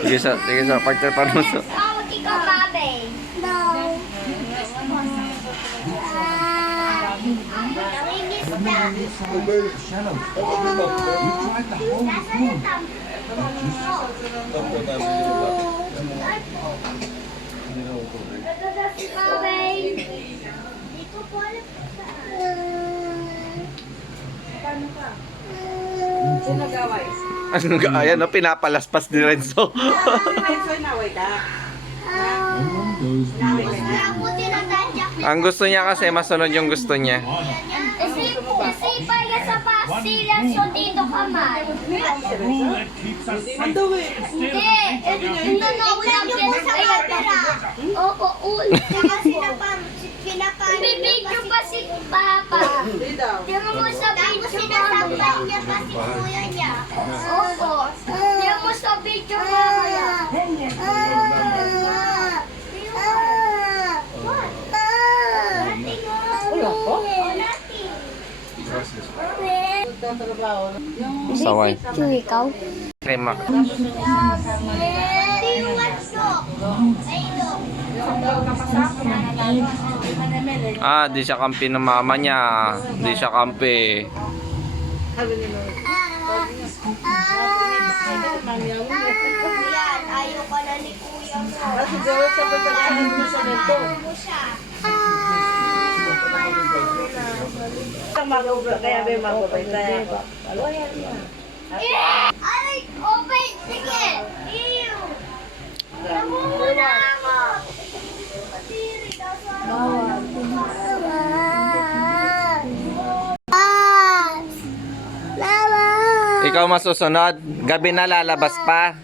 Sige sa partner pa mo. Ayan, no, pinapalaspas ni Renzo. Ang gusto niya kasi, masunod yung gusto niya. Isipa niya sa pasilan, so dito ka man. Hindi, ulam niyo po sa camera. Opo, bibidyo pa si Papa. Tingnan mo sa video, sinasampay niya pa si Kuya niya. Opo, tingnan mo sa video, mamaya. Saway. Ikaw? Krema. Di siya kampi ng mama niya. Di siya kampi. Yan, ayaw ka na ni Kuya mo. Kasi gawin sa pagkakain mo sa nito. Kaya may mababay tayo. Aray, open, sige. Ew. Namumuna ako. Ikaw masusunod? Gabi na lalabas pa?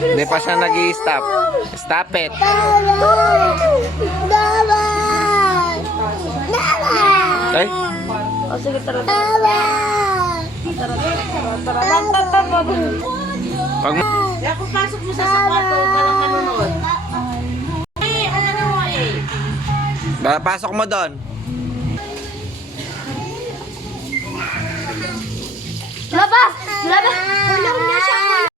Hindi pa siya nag-i-stop. Stop it. Ay? O sige, tara. Pag Kaya kung pasok mo sa kwarto, ka lang nanonood. Ano mo pasok mo doon. Labas! Labas! Tulong niya